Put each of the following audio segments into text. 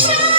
Yeah.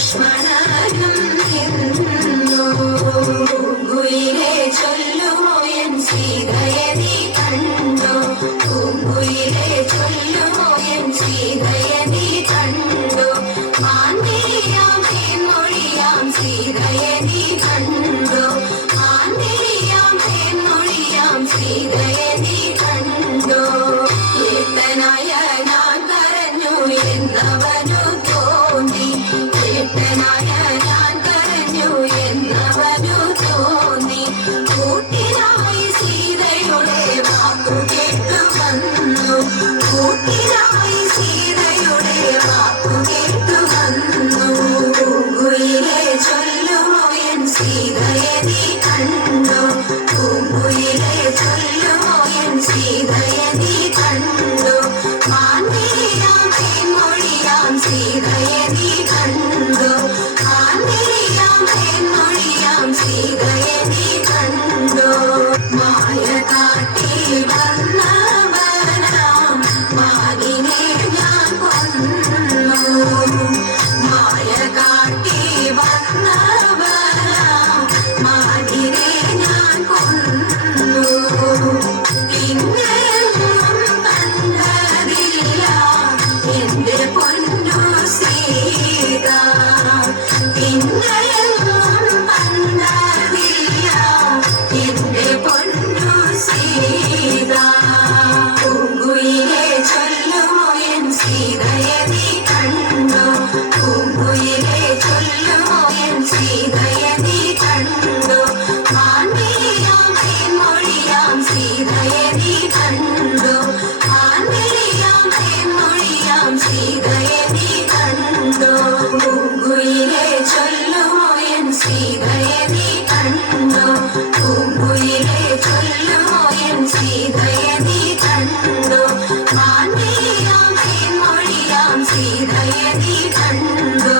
ലക്ഷ്മണനും നിന്നു. പൂങ്കുയിലെ ചൊല്ലുമോ N സീതയെ നീ കണ്ടോ? പൂങ്കുയിലെ ചൊല്ലുമോ എൻ സീതയെ നീ കണ്ടോ? ആന്തിരിയാം തേൻമൊഴിയാം സീതയെ നീ കണ്ടോ? ആന്തിരിയാം തേൻമൊഴിയാം സീതയെ നീ കണ്ടോ? ഏട്ടനായ ഞാൻ കരഞ്ഞു എന്നവനു തോന്നി. ഏട്ടനായ ഞാൻ കരഞ്ഞു എന്നവനു തോന്നി. കൂട്ടിനായി സീതയുടെ വാക്കു കേട്ടു വന്നു. കൂട്ടിനായി സീതയുടെ വാക്കു കേട്ടു വന്നു. പൂങ്കുയിലെ ചൊല്ലുമോ എൻ സീതയെ നീ കണ്ടോ? പൂങ്കുയിലെ ചൊല്ലുമോ എൻ സീതയെ നീ കണ്ടോ? ആന്തിരിയാം തേൻമൊഴിയാം സീതയെ നീ കണ്ടോ? ആന്തിരിയാം തേൻമൊഴിയാം സീതയെ നീ കണ്ടോ? മായ കാട്ടി വന്നവനാം മാനിനെ ഞാൻ കൊന്നു. മായ കാട്ടി വന്നവനാം മാനിനെ ഞാൻ കൊന്നു. പിന്നെയൊന്നും കണ്ടതില്ല എന്റെ പൊന്നു സീത. പിന്നെയൊന്നും കണ്ടതില്ല എന്റെ പൊന്നു സീത. പൂങ്കുയിലെ ചൊല്ലുമോ എൻ സീതയെ നീ കണ്ടോ? പൂങ്കുയിലെ ചൊല്ലുമോ എൻ സീതയെ നീ കണ്ടോ? ആന്തിരിയാം തേൻമൊഴിയാം സീതയെ നീ കണ്ടോ? ആന്തിരിയാം തേൻമൊഴിയാം സീതയെ നീ കണ്ടോ? പൂങ്കുയിലെ ചൊല്ലുമോ എൻ സീതയെ നീ കണ്ടോ? പൂങ്കുയിലെ ചൊല്ലുമോ എൻ സീതയെ നീ കണ്ടോ? ആന്തിരിയാം തേൻമൊഴിയാം സീതയെ നീ കണ്ടോ?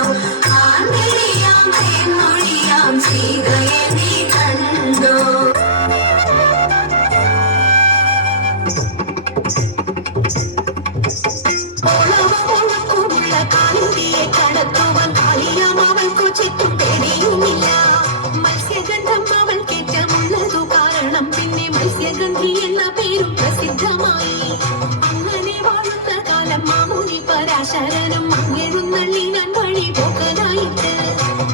ആന്തിരിയാം തേൻമൊഴിയാം സീതയെ നീ കണ്ടോ? ഓളമുള്ള കാലിന്തിയെ കടത്തുവാൻ കാലിയാം അവൾക്കു ചുറ്റും പേടിയുമില്ല. മത്സ്യഗന്ധം അവൾ കേറ്റമുള്ളതു കാരണം പിന്നെ മത്സ്യഗന്ധി എന്ന പേരും പ്രസിദ്ധമായി. അങ്ങനെ വാഴുന്ന കാലം മാമുനി പരാശരനും മങ്ങെഴുന്നള്ളിനാൻ വഴി പോകനായിട്ട്.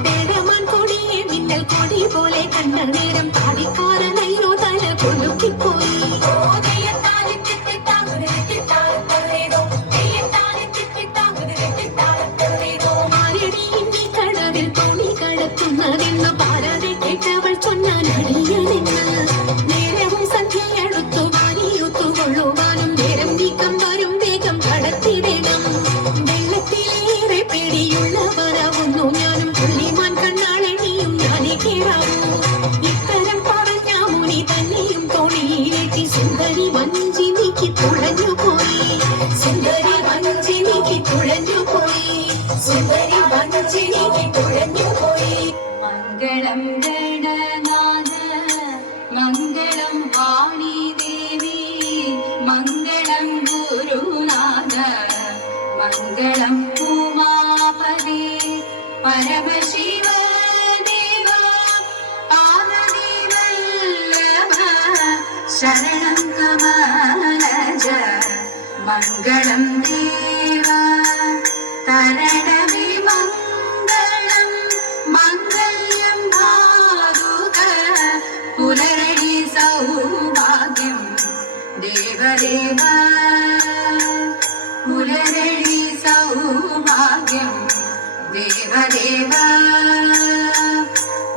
പേടമാൻ കൊടിയെ മിന്നൽ കൊടി പോലെ കണ്ട നേരം താടിക്കാരനയ്യോ തല കൊലുക്കിപ്പോയി. കടവിൽ തോണി കടത്തുന്നതെന്ന് പാരതെ കേട്ടവൾ ചൊന്നാൻ അടിയനെന്ന്. നേരവും സന്ധ്യയെടുത്തു വാരിയുത്തുകൊള്ളുവാനും നേരം നീക്കം വരും വേഗം കടത്തിടണം. വെള്ളത്തിലേറെ പേടിയുള്ളവരാവുന്നു ഞാനും പുള്ളിമാൻ കണ്ണാളെണിയും ഞാനേ കേറാവൂ. ഇത്തരം പറഞ്ഞ മുനി തന്നെയും തോണിയിലേറ്റി സുന്ദരി വഞ്ചി നീക്കി തുഴഞ്ഞു പോയി. സുന്ദരി വഞ്ചി നീക്കി തുഴഞ്ഞു പോയി. സുന്ദരി വഞ്ചി നീക്കി തുഴഞ്ഞു പോയി. മംഗളം ഗണനാഥ മംഗളം വാണി ദേവി മംഗളം ഗുരുനാഥ മംഗളം ഉമാപതി പരമശിവ ദേവ പാദവല്ലഭ ശരണം കമലജ മംഗളം ദേവ തരണവിമംഗളം മംഗല്യം ഭാതുക പുലരടി സൗഭാഗ്യം ദേവദേവ പുലരടി സൗഭാഗ്യം ദേവദേവ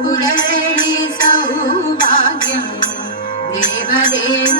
പുലരടി സൗഭാഗ്യം ദേവദേവ.